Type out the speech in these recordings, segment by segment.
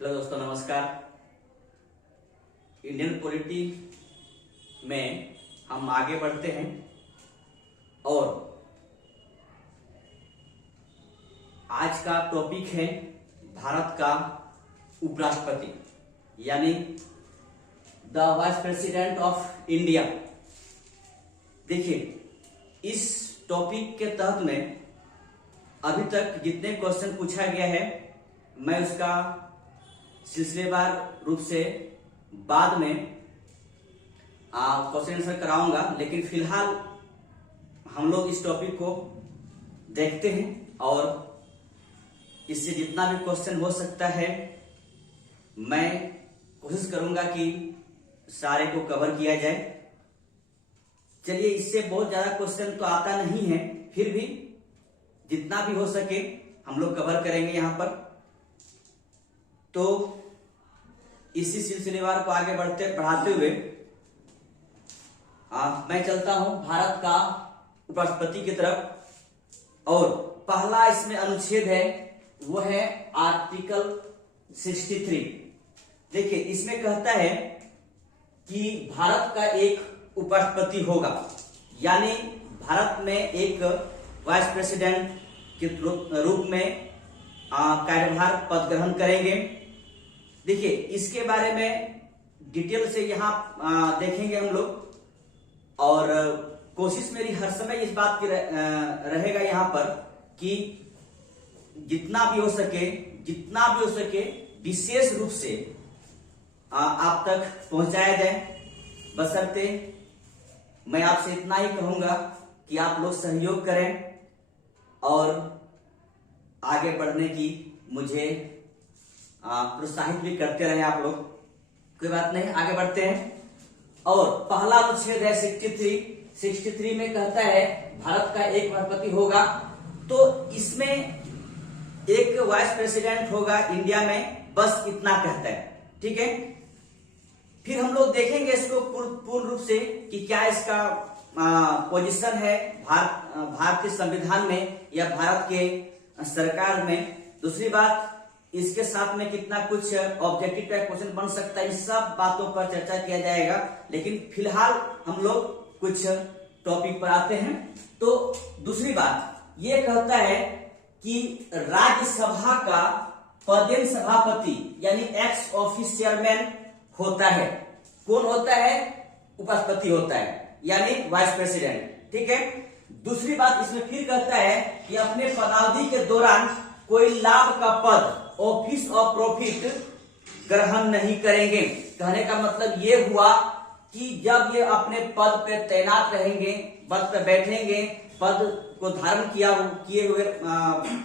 Hello दोस्तों, नमस्कार। Indian polity में हम आगे बढ़ते हैं और आज का टॉपिक है भारत का उपराष्ट्रपति यानी the vice president of India. देखिए, इस टॉपिक के तहत में अभी तक जितने क्वेश्चन पूछा गया है मैं उसका सिलसिलेवार रूप से बाद में क्वेश्चन आंसर कराऊंगा, लेकिन फिलहाल हम लोग इस टॉपिक को देखते हैं और इससे जितना भी क्वेश्चन हो सकता है मैं कोशिश करूंगा कि सारे को कवर किया जाए। चलिए, इससे बहुत ज्यादा क्वेश्चन तो आता नहीं है, फिर भी जितना भी हो सके हम लोग कवर करेंगे यहां पर। तो इसी सिलसिलेवार को आगे बढ़ाते हुए मैं चलता हूं भारत का उपराष्ट्रपति की तरफ और पहला इसमें अनुच्छेद है वो है आर्टिकल 63। देखिए, इसमें कहता है कि भारत का एक उपराष्ट्रपति होगा, यानी भारत में एक वाइस प्रेसिडेंट के रूप में कार्यभार पद ग्रहण करेंगे। देखिए, इसके बारे में डिटेल से यहाँ देखेंगे हम लोग और कोशिश मेरी हर समय इस बात की रहेगा यहाँ पर कि जितना भी हो सके विशेष रूप से आप तक पहुंचाया जाए। बशर्ते मैं आपसे इतना ही कहूंगा कि आप लोग सहयोग करें और आगे बढ़ने की मुझे प्रोत्साहित भी करते रहे आप लोग। कोई बात नहीं, आगे बढ़ते हैं। और पहला अनुच्छेद है 63 में कहता है भारत का एक राष्ट्रपति होगा, तो इसमें एक वाइस प्रेसिडेंट होगा इंडिया में, बस इतना कहता है। ठीक है, फिर हम लोग देखेंगे इसको पूर्ण रूप से कि क्या इसका पोजीशन है भारतीय संविधान में या भारत के सरकार में। दूसरी बात, इसके साथ में कितना कुछ ऑब्जेक्टिव का क्वेश्चन बन सकता है, इन सब बातों पर चर्चा किया जाएगा। लेकिन फिलहाल हम लोग कुछ टॉपिक पर आते हैं। तो दूसरी बात ये कहता है कि राज्यसभा का पदेन सभापति यानी एक्स ऑफिस चेयरमैन होता है। कौन होता है? उपराष्ट्रपति होता है, यानी वाइस प्रेसिडेंट। ठीक है। दूसरी बात इसमें फिर कहता है कि अपने पदावधि के दौरान कोई लाभ का पद, ऑफिस ऑफ प्रॉफिट ग्रहण नहीं करेंगे। कहने का मतलब ये हुआ कि जब ये अपने पद पे तैनात रहेंगे, पद पे बैठेंगे, पद को धारण किए हुए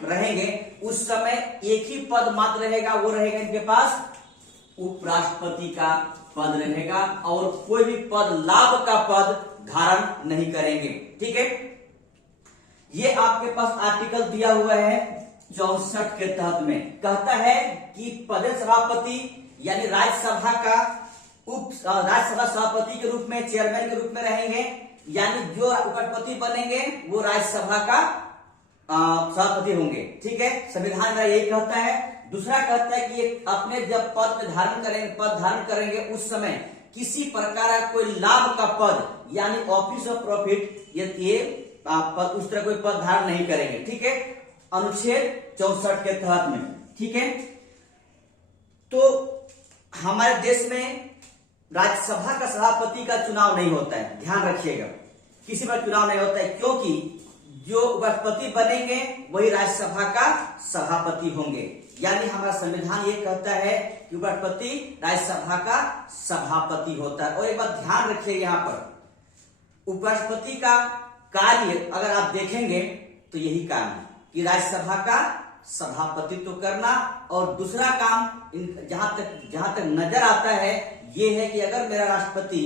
रहेंगे, उस समय एक ही पद मात्र रहेगा, वो रहेगा इनके पास उपराष्ट्रपति का पद रहेगा और कोई भी पद, लाभ का पद धारण नहीं करेंगे। ठीक है, ये आपके पास आर्टिकल दिया हुआ है 64 के तहत में। कहता है कि पदेन सभापति यानी राज्यसभा का राज्यसभा सभापति के रूप में, चेयरमैन के रूप में रहेंगे, यानी जो उपराष्ट्रपति बनेंगे वो राज्यसभा का सभापति होंगे। ठीक है, संविधान का यही कहता है। दूसरा कहता है कि अपने जब पद धारण करेंगे उस समय किसी प्रकार का कोई लाभ का पद यानी ऑफिस ऑफ प्रॉफिट ये उस तरह कोई पद धारण नहीं करेंगे। ठीक है, अनुच्छेद 64 के तहत में। ठीक है, तो हमारे देश में राज्यसभा का सभापति का चुनाव नहीं होता है, ध्यान रखिएगा, किसी पर चुनाव नहीं होता है, क्योंकि जो उपराष्ट्रपति बनेंगे वही राज्यसभा का सभापति होंगे। यानी हमारा संविधान ये कहता है कि उपराष्ट्रपति राज्यसभा का सभापति होता है। और एक बात ध्यान रखिए, यहाँ पर उपराष्ट्रपति का कार्य अगर आप देखेंगे तो यही काम है कि राज्यसभा का सभापतित्व करना, और दूसरा काम जहां तक नजर आता है ये है कि अगर मेरा राष्ट्रपति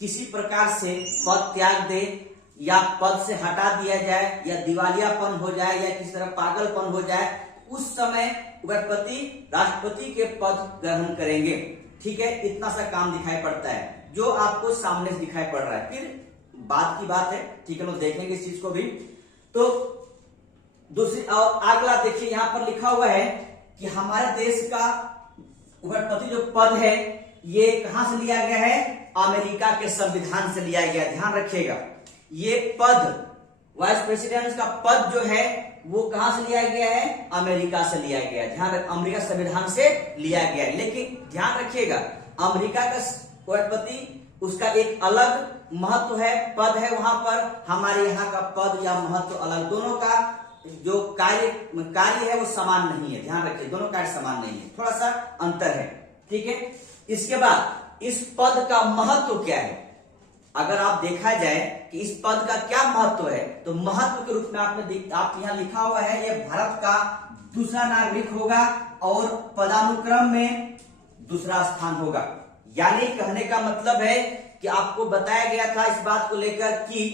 किसी प्रकार से पद त्याग दे या पद से हटा दिया जाए या दिवालियापन हो जाए या किसी तरह पागलपन हो जाए, उस समय उपराष्ट्रपति राष्ट्रपति के पद ग्रहण करेंगे। ठीक है, इतना सा काम दिखाई पड़ता है जो आपको सामने से दिखाई पड़ रहा है। फिर बात की बात है, ठीक है, लोग देखेंगे इस चीज को भी। तो दूसरी और अगला देखिए, यहां पर लिखा हुआ है कि हमारे देश का उपराष्ट्रपति जो पद है ये कहां से लिया गया है? अमेरिका के संविधान से लिया गया। ध्यान रखिएगा, ये पद वाइस प्रेसिडेंट का पद जो है वो कहां से लिया गया है? अमेरिका से लिया गया है। ध्यान रख, अमेरिका संविधान से लिया गया है। लेकिन ध्यान रखिएगा, अमेरिका का उपराष्ट्रपति उसका एक अलग महत्व है, पद है वहां पर। हमारे यहाँ का पद या महत्व अलग, दोनों का जो कार्य है वो समान नहीं है। ध्यान रखिए, दोनों कार्य समान नहीं है, थोड़ा सा अंतर है। ठीक है, इसके बाद इस पद का महत्व क्या है? अगर आप देखा जाए कि इस पद का क्या महत्व है, तो महत्व के रूप में आप यहाँ लिखा हुआ है, यह भारत का दूसरा नागरिक होगा और पदानुक्रम में दूसरा स्थान होगा। यानी कहने का मतलब है कि आपको बताया गया था इस बात को लेकर कि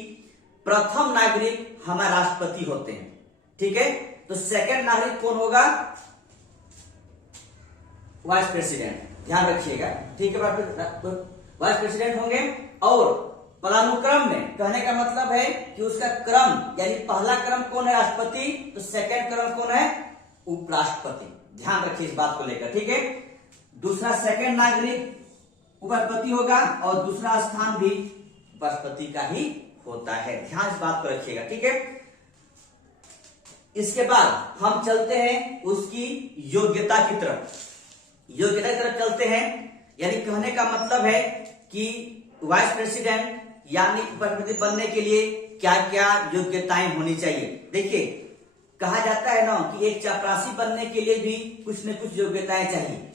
प्रथम नागरिक हमारे राष्ट्रपति होते हैं। ठीक है, तो सेकंड नागरिक कौन होगा? Vice president. ध्यान रखिएगा, ठीक है, वाइस प्रेसिडेंट होंगे। और पदानुक्रम में कहने का मतलब है कि उसका क्रम, यानी पहला क्रम कौन है? राष्ट्रपति, तो सेकंड क्रम कौन है? उपराष्ट्रपति। ध्यान रखिए इस बात को लेकर। ठीक है, दूसरा सेकंड नागरिक उपराष्ट्रपति होगा और दूसरा स्थान भी उपराष्ट्रपति का ही होता है। ध्यान इस बात को रखिएगा। ठीक है, इसके बाद हम चलते हैं उसकी योग्यता की तरफ। योग्यता की तरफ चलते हैं, यानी कहने का मतलब है कि वाइस प्रेसिडेंट यानी उपराष्ट्रपति बनने के लिए क्या क्या योग्यताएं होनी चाहिए। देखिए, कहा जाता है ना कि एक चपरासी बनने के लिए भी कुछ न कुछ योग्यताएं चाहिए।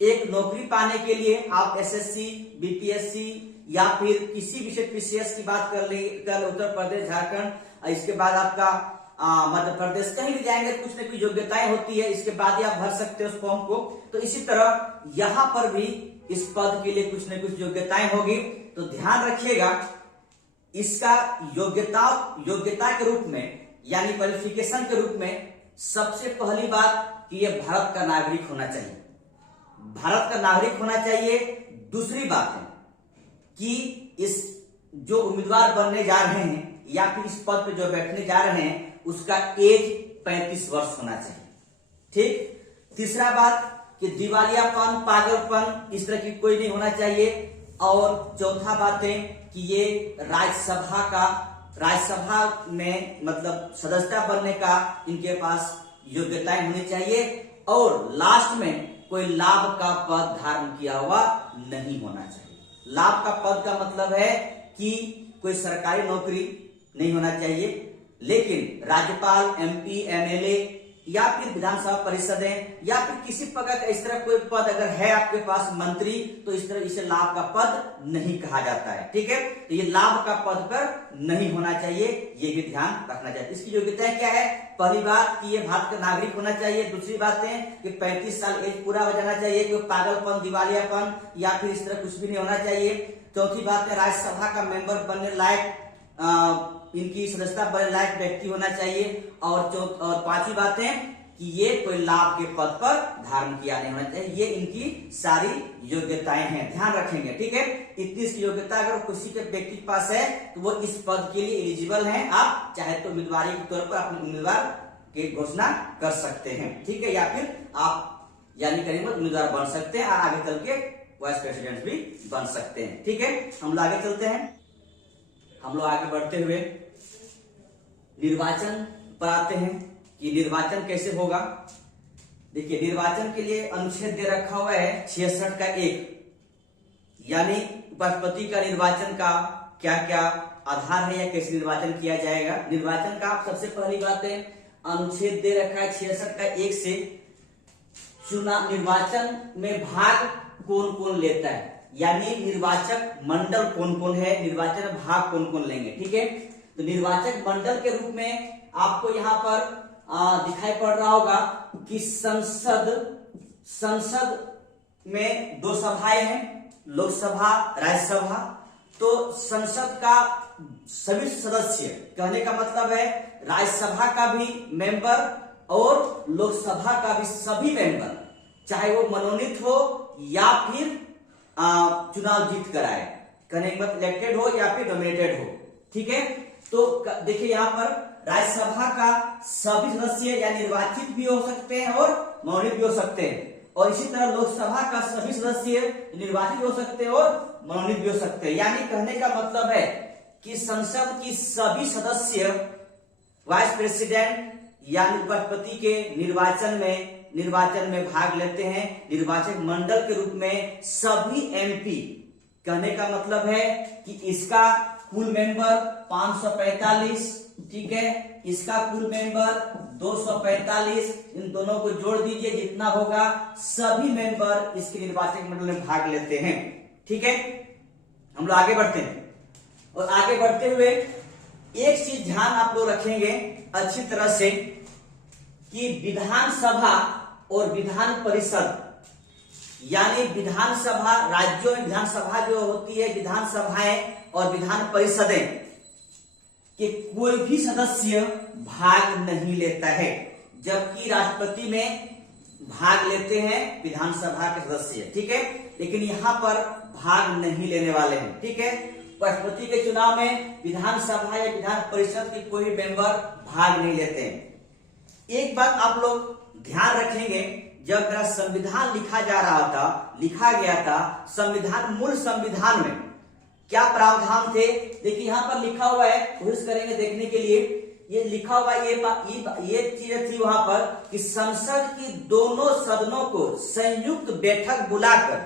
एक नौकरी पाने के लिए आप एसएससी, बीपीएससी या फिर किसी विषय पीसीएस की बात कर उत्तर प्रदेश, झारखंड, इसके बाद आपका मध्य प्रदेश, कहीं भी जाएंगे कुछ न कुछ योग्यताएं होती है, इसके बाद ही आप भर सकते हो उस फॉर्म को। तो इसी तरह यहां पर भी इस पद के लिए कुछ न कुछ योग्यताएं होगी। तो ध्यान रखिएगा, इसका योग्यता के रूप में यानी क्वालिफिकेशन के रूप में सबसे पहली बात कि यह भारत का नागरिक होना चाहिए। भारत का नागरिक होना चाहिए। दूसरी बात है कि इस जो उम्मीदवार बनने जा रहे हैं या फिर इस पद पर जो बैठने जा रहे हैं उसका एज 35 वर्ष होना चाहिए। ठीक। तीसरा बात कि दिवालियापन, पागलपन इस तरह की कोई नहीं होना चाहिए। और चौथा बात है कि ये राज्यसभा में मतलब सदस्यता बनने का इनके पास योग्यताएं होनी चाहिए। और लास्ट में कोई लाभ का पद धारण किया हुआ नहीं होना चाहिए। लाभ का पद का मतलब है कि कोई सरकारी नौकरी नहीं होना चाहिए, लेकिन राज्यपाल, एमपी, एमएलए या फिर विधानसभा परिषदें या फिर किसी प्रकार का इस तरह कोई पद अगर है आपके पास, मंत्री, तो इस तरह इसे लाभ का पद नहीं कहा जाता है। ठीक है, तो ये लाभ का पद पर नहीं होना चाहिए, ये भी ध्यान रखना चाहिए। इसकी योग्यता क्या है? पहली बात कि ये भारत का नागरिक होना चाहिए। दूसरी बात है कि 35 साल एज पूरा हो जाना चाहिए, कोई पागलपन, दिवालियापन या फिर इस तरह कुछ भी नहीं होना चाहिए। चौथी बात है राज्यसभा का मेंबर बनने लायक, इनकी सदस्यता बनने लायक व्यक्ति होना चाहिए। और पांचवी बात है कि ये कोई लाभ के पद पर धारण किया नहीं होना चाहिए। ये इनकी सारी योग्यताएं हैं, ध्यान रखेंगे। ठीक है, इतनी इसकी योग्यता अगर किसी के व्यक्ति के पास है तो वो इस पद के लिए एलिजिबल हैं। आप चाहे तो उम्मीदवारी के तौर पर अपने उम्मीदवार की घोषणा कर सकते हैं। ठीक है, या फिर आप यानी करीब उम्मीदवार बन सकते हैं और आगे चल के वाइस प्रेसिडेंट भी बन सकते हैं। ठीक है, हम लोग आगे चलते हैं। हम लोग आगे बढ़ते हुए निर्वाचन पर आते हैं कि निर्वाचन कैसे होगा। देखिए, निर्वाचन के लिए अनुच्छेद दे रखा हुआ है 66 का 1, यानी उपराष्ट्रपति का निर्वाचन का क्या क्या आधार है या कैसे निर्वाचन किया जाएगा। निर्वाचन का सबसे पहली बात है अनुच्छेद दे रखा है 66 का 1 से चुनाव निर्वाचन में भाग कौन कौन लेता है, यानी निर्वाचक मंडल कौन कौन है, निर्वाचन में भाग कौन कौन लेंगे। ठीक है, तो निर्वाचक मंडल के रूप में आपको यहाँ पर दिखाई पड़ रहा होगा कि संसद में 2 सभाएं हैं, लोकसभा, राज्यसभा। तो संसद का सभी सदस्य, कहने का मतलब है राज्यसभा का भी मेंबर और लोकसभा का भी सभी मेंबर, चाहे वो मनोनीत हो या फिर चुनाव जीत कर आए, कहने का मतलब इलेक्टेड हो या फिर नॉमिनेटेड हो। ठीक है, तो देखिए यहाँ पर राज्यसभा का सभी सदस्य या निर्वाचित भी हो सकते हैं और मनोनीत भी हो सकते हैं। और इसी तरह लोकसभा का सभी सदस्य निर्वाचित हो सकते हैं और मनोनीत भी हो सकते हैं। यानी कहने का मतलब है कि संसद की सभी सदस्य वाइस प्रेसिडेंट यानी उपराष्ट्रपति के निर्वाचन में भाग लेते हैं। निर्वाचक मंडल के रूप में सभी एमपी, कहने का मतलब है कि इसका कुल मेंबर 545, ठीक है, इसका कुल मेंबर 245, इन दोनों को जोड़ दीजिए, जितना होगा सभी मेंबर इसके निर्वाचक मंडल में भाग लेते हैं। ठीक है, हम लोग आगे बढ़ते हैं और आगे बढ़ते हुए एक चीज ध्यान आप लोग रखेंगे अच्छी तरह से कि विधानसभा और विधान परिषद, यानी विधानसभा, राज्यों में विधानसभा जो होती है, विधानसभाएं और विधान परिषदें कि कोई भी सदस्य भाग नहीं लेता है, जबकि राष्ट्रपति में भाग लेते हैं विधानसभा के सदस्य। ठीक है, लेकिन यहां पर भाग नहीं लेने वाले हैं। ठीक है, राष्ट्रपति के चुनाव में विधानसभा या विधान परिषद के कोई मेंबर भाग नहीं लेते हैं। एक बात आप लोग ध्यान रखेंगे, जब मेरा संविधान लिखा गया था, संविधान, मूल संविधान में क्या प्रावधान थे, देखिए यहां पर लिखा हुआ है, कोशिश करेंगे देखने के लिए। ये लिखा हुआ ये चीज थी वहां पर कि संसद की दोनों सदनों को संयुक्त बैठक बुलाकर,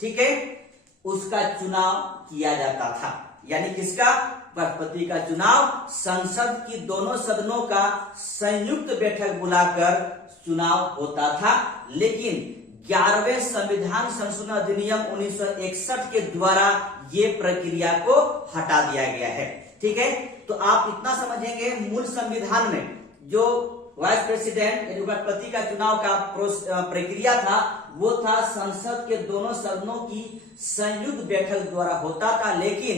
ठीक है, उसका चुनाव किया जाता था। यानी किसका? राष्ट्रपति का चुनाव संसद की दोनों सदनों का संयुक्त बैठक बुलाकर चुनाव होता था। लेकिन 11वें संविधान संशोधन अधिनियम 1961 के द्वारा ये प्रक्रिया को हटा दिया गया है। ठीक है, तो आप इतना समझेंगे, मूल संविधान में जो वाइस प्रेसिडेंट यानी राष्ट्रपति का चुनाव का प्रक्रिया था, वो था संसद के दोनों सदनों की संयुक्त बैठक द्वारा होता था। लेकिन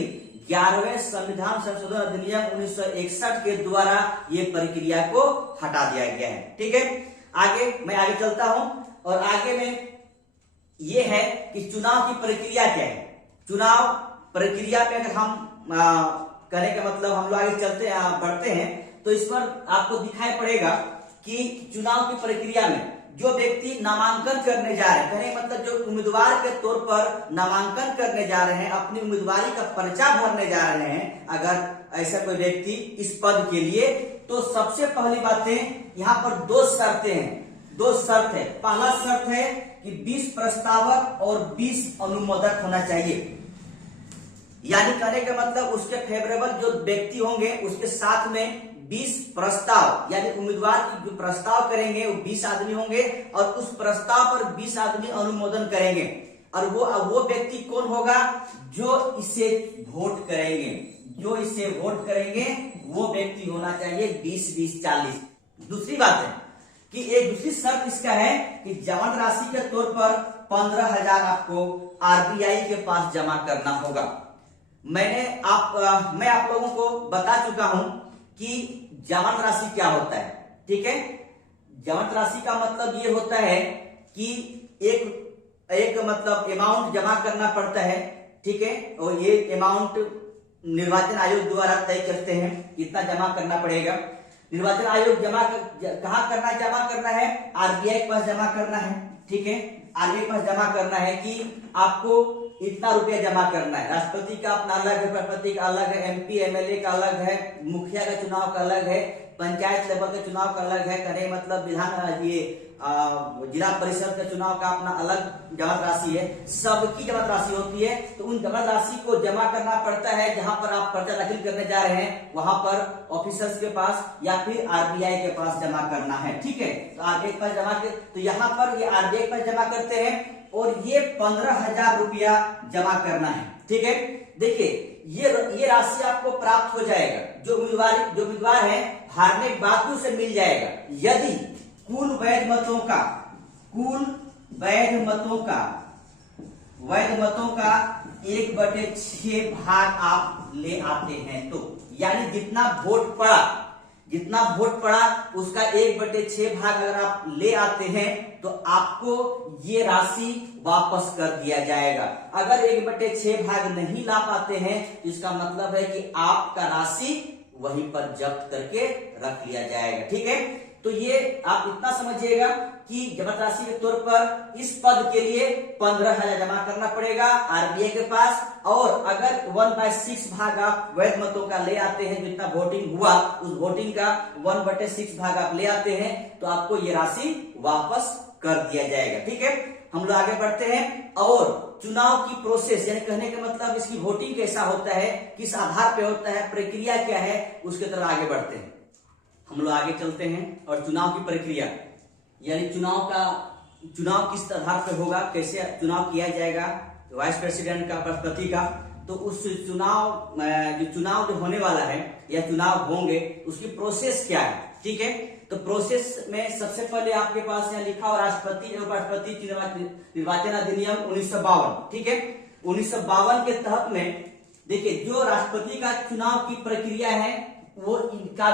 11वें संविधान संशोधन अधिनियम 1961 के द्वारा ये प्रक्रिया को हटा दिया गया है। ठीक है, मैं आगे चलता हूं और आगे में ये है कि चुनाव की प्रक्रिया क्या है। चुनाव प्रक्रिया पे अगर हम करने का मतलब हम लोग आगे बढ़ते हैं तो इस पर आपको दिखाई पड़ेगा कि चुनाव की प्रक्रिया में जो व्यक्ति नामांकन करने जा रहे हैं, कहने मतलब जो उम्मीदवार के तौर पर नामांकन करने जा रहे हैं, अपनी उम्मीदवारी का पर्चा भरने जा रहे हैं, अगर ऐसा कोई व्यक्ति इस पद के लिए, तो सबसे पहली बातें यहाँ पर दो शर्त है। पहला शर्त है कि 20 प्रस्तावक और 20 अनुमोदक होना चाहिए। यानी कहने का मतलब उसके फेवरेबल जो व्यक्ति होंगे उसके साथ में 20 प्रस्ताव, यानी उम्मीदवार की जो प्रस्ताव करेंगे वो 20 आदमी होंगे और उस प्रस्ताव पर 20 आदमी अनुमोदन करेंगे। और वो व्यक्ति कौन होगा? जो इसे वोट करेंगे वो व्यक्ति होना चाहिए 20-20-40। दूसरी बात है कि एक दूसरी शर्त इसका है कि जमा राशि के तौर पर 15,000 आपको आरबीआई के पास जमा करना होगा। मैं आप लोगों को बता चुका हूं कि जमानत राशि क्या होता है। ठीक है, जमानत राशि का मतलब ये होता है कि एक मतलब अमाउंट जमा करना पड़ता है। ठीक है, और ये अमाउंट निर्वाचन आयोग द्वारा तय करते हैं, इतना जमा करना पड़ेगा। निर्वाचन आयोग कहाँ जमा करना है? आरबीआई के पास जमा करना है। ठीक है, आरबीआई के पास जमा करना है कि आपको इतना रुपया जमा करना है। राष्ट्रपति का अपना अलग है, उपराष्ट्रपति का अलग है, एमपी एमएलए का अलग है, मुखिया का चुनाव का अलग है, पंचायत लेवल के चुनाव का अलग है, करे मतलब जिला परिषद के चुनाव का अपना अलग जमा राशि है। सबकी जमा राशि होती है, तो उन जमा राशि को जमा करना पड़ता है जहां पर आप पर्चा दाखिल करने जा रहे हैं, वहां पर ऑफिसर्स के पास या फिर आरबीआई के पास जमा करना है। ठीक है, तो आरबीआई के पास तो यहाँ पर ये आरबीआई के पास जमा करते हैं और ये 15,000 रुपया जमा करना है। ठीक है, देखिए ये राशि आपको प्राप्त हो जाएगा, जो उम्मीदवार है हारने के बाद उसे मिल जाएगा, यदि कुल वैध मतों का 1/6 भाग आप ले आते हैं तो, यानी जितना वोट पड़ा उसका 1/6 भाग अगर आप ले आते हैं तो आपको ये राशि वापस कर दिया जाएगा। अगर 1/6 भाग नहीं ला पाते हैं तो इसका मतलब है कि आपका राशि वहीं पर जब्त करके रख लिया जाएगा। ठीक है, तो ये आप इतना समझिएगा कि जमा राशि के तौर पर इस पद के लिए 15,000 जमा करना पड़ेगा आरबीआई के पास, और अगर 1/6 भाग आप वैध मतों का ले आते हैं, जितना वोटिंग हुआ उस वोटिंग का 1/6 भाग आप ले आते हैं, तो आपको ये राशि वापस कर दिया जाएगा। ठीक है, हम लोग आगे बढ़ते हैं। और चुनाव की प्रोसेस, यानी कहने का मतलब इसकी वोटिंग कैसा होता है, किस आधार पे होता है, प्रक्रिया क्या है, उसके तरफ आगे बढ़ते हैं। हम लोग आगे चलते हैं और चुनाव की प्रक्रिया, यानी चुनाव किस आधार पे होगा, कैसे चुनाव किया जाएगा वाइस प्रेसिडेंट का, राष्ट्रपति का, तो उस चुनाव जो होने वाला है या चुनाव होंगे उसकी प्रोसेस क्या है। ठीक है, तो प्रोसेस में सबसे पहले आपके पास यहाँ लिखा हो राष्ट्रपति एवं राष्ट्रपति निर्वाचन अधिनियम 1952। ठीक है, 1952 के तहत में देखिए जो राष्ट्रपति का चुनाव की प्रक्रिया है वो इनका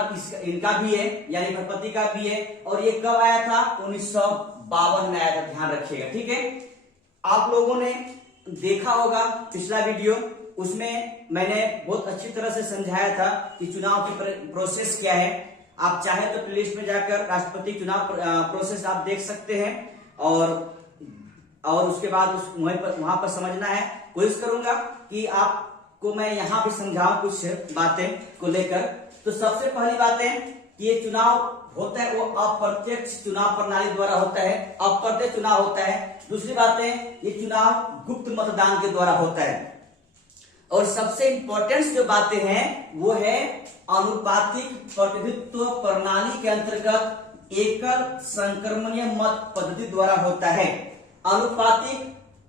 भी है, यानी राष्ट्रपति का भी है, और ये कब आया था, 1952 में आया था, ध्यान रखिएगा। ठीक है, आप लोगों ने देखा होगा पिछला वीडियो, उसमें मैंने बहुत अच्छी तरह से समझाया था कि चुनाव की प्रोसेस क्या है। आप चाहे तो प्लेलिस्ट में जाकर राष्ट्रपति चुनाव प्रोसेस आप देख सकते हैं, और उसके बाद वहां पर समझना है। कोशिश करूंगा कि आपको मैं यहाँ भी समझाऊं कुछ बातें को लेकर। तो सबसे पहली बात है कि ये चुनाव होता है वो अप्रत्यक्ष चुनाव प्रणाली द्वारा होता है, अप्रत्यक्ष चुनाव होता है। दूसरी बात है ये चुनाव गुप्त मतदान के द्वारा होता है। और सबसे इंपॉर्टेंट जो बातें हैं वो है अनुपातिक प्रतिनिधित्व प्रणाली के अंतर्गत एकल संक्रमणीय मत पद्धति द्वारा होता है। अनुपातिक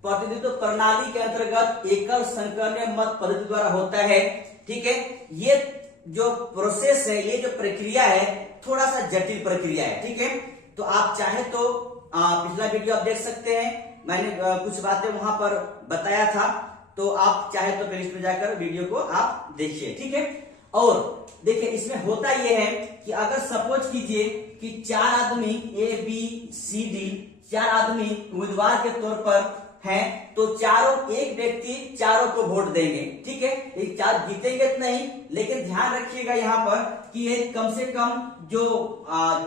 प्रतिनिधित्व प्रणाली के अंतर्गत एकल संक्रमणीय मत पद्धति द्वारा होता है। ठीक है, ये जो प्रोसेस है, ये जो प्रक्रिया है, थोड़ा सा जटिल प्रक्रिया है। ठीक है, तो आप चाहे तो पिछला वीडियो आप देख सकते हैं, मैंने कुछ बातें वहां पर बताया था, तो आप चाहे तो प्लेलिस्ट में जाकर वीडियो को आप देखिए। ठीक है, और देखिए इसमें होता यह है कि अगर सपोज कीजिए कि 4 आदमी ABCD 4 आदमी उम्मीदवार के तौर पर हैं, तो एक व्यक्ति चारों को वोट देंगे। ठीक है, ये 4 जीतेंगे तो नहीं, लेकिन ध्यान रखिएगा यहाँ पर कि ये कम से कम जो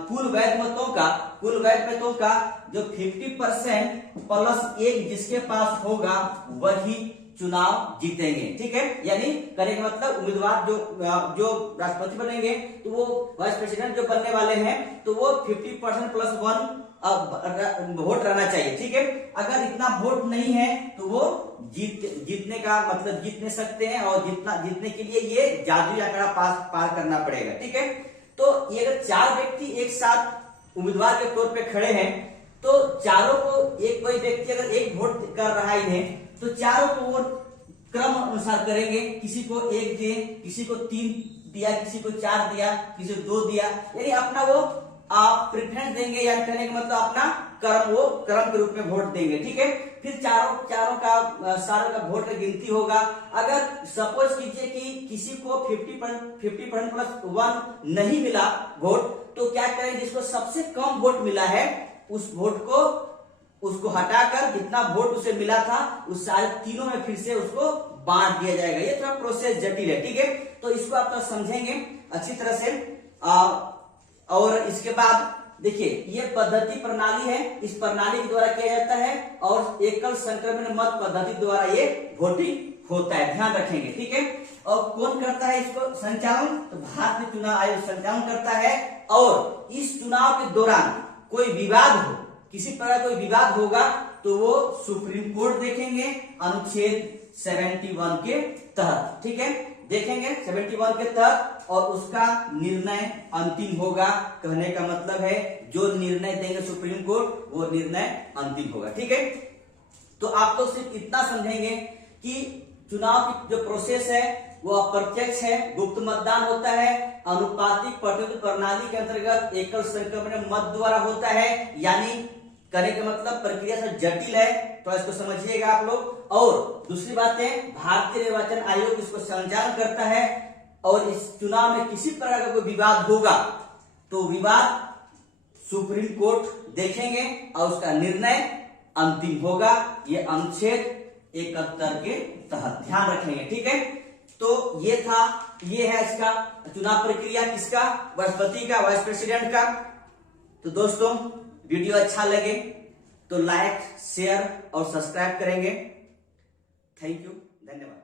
कुल वैध मतों का जो 50% प्लस 1 जिसके पास होगा वही चुनाव जीतेंगे। ठीक है, यानी कहने का मतलब उम्मीदवार जो राष्ट्रपति बनेंगे तो वो वाइस प्रेसिडेंट जो बनने वाले हैं तो वो 50% प्लस 1 वोट रहना चाहिए। ठीक है, अगर इतना वोट नहीं है तो वो जीतने का मतलब जीत नहीं सकते हैं, और जीतने के लिए ये जादुई आंकड़ा पार करना पड़ेगा। ठीक है, तो ये अगर 4 व्यक्ति एक साथ उम्मीदवार के तौर पे खड़े हैं, तो चारों को कोई व्यक्ति अगर एक वोट कर रहा है तो चारों को वोट क्रम अनुसार करेंगे, किसी को 1 दिए, किसी को 3 दिया, किसी को 4 दिया, किसी को 2 दिया, यानी अपना वो प्रेफरेंस देंगे, यानी कहने का मतलब अपना क्रम के रूप में वोट देंगे। ठीक है, फिर सारों का वोट का गिनती होगा। अगर सपोज कीजिए कि किसी को 50% प्लस 1 नहीं मिला वोट, तो क्या करें, जिसको सबसे कम वोट मिला है उस वोट को उसको हटाकर जितना वोट उसे मिला था उस सारे तीनों में फिर से उसको बांट दिया जाएगा। ये थोड़ा प्रोसेस जटिल है। ठीक है, तो इसको आप तो समझेंगे अच्छी तरह से। और इसके बाद देखिए ये पद्धति प्रणाली है, इस प्रणाली के द्वारा किया जाता है, और एकल संक्रमण मत पद्धति द्वारा ये वोटिंग होता है, ध्यान रखेंगे। ठीक है, और कौन करता है इसको संचालन, तो भारतीय चुनाव आयोग संचालन करता है। और इस चुनाव के दौरान कोई विवाद हो, किसी प्रकार कोई विवाद होगा तो वो सुप्रीम कोर्ट देखेंगे अनुच्छेद 71 के तहत। ठीक है, देखेंगे 71 के तहत, और उसका निर्णय अंतिम होगा। कहने का मतलब है जो निर्णय देंगे सुप्रीम कोर्ट वो निर्णय अंतिम होगा। ठीक है, तो आप तो सिर्फ इतना समझेंगे कि चुनाव की जो प्रोसेस है वो अप्रत्यक्ष है, गुप्त मतदान होता है, अनुपातिक प्रतिनिधित्व प्रणाली के अंतर्गत एकल संक्रमण मत द्वारा होता है, यानी कहने का मतलब प्रक्रिया से जटिल है, तो इसको समझिएगा आप लोग। और दूसरी बात है भारतीय निर्वाचन आयोग इसको संचालन करता है, और इस चुनाव में किसी प्रकार का कोई विवाद होगा तो विवाद सुप्रीम कोर्ट देखेंगे और उसका निर्णय अंतिम होगा। ये अनुच्छेद 71 के तहत ध्यान रखेंगे। ठीक है, तो ये है इसका चुनाव प्रक्रिया, किसका, राष्ट्रपति का, वाइस प्रेसिडेंट का। तो दोस्तों वीडियो अच्छा लगे तो लाइक, शेयर और सब्सक्राइब करेंगे। थैंक यू, धन्यवाद।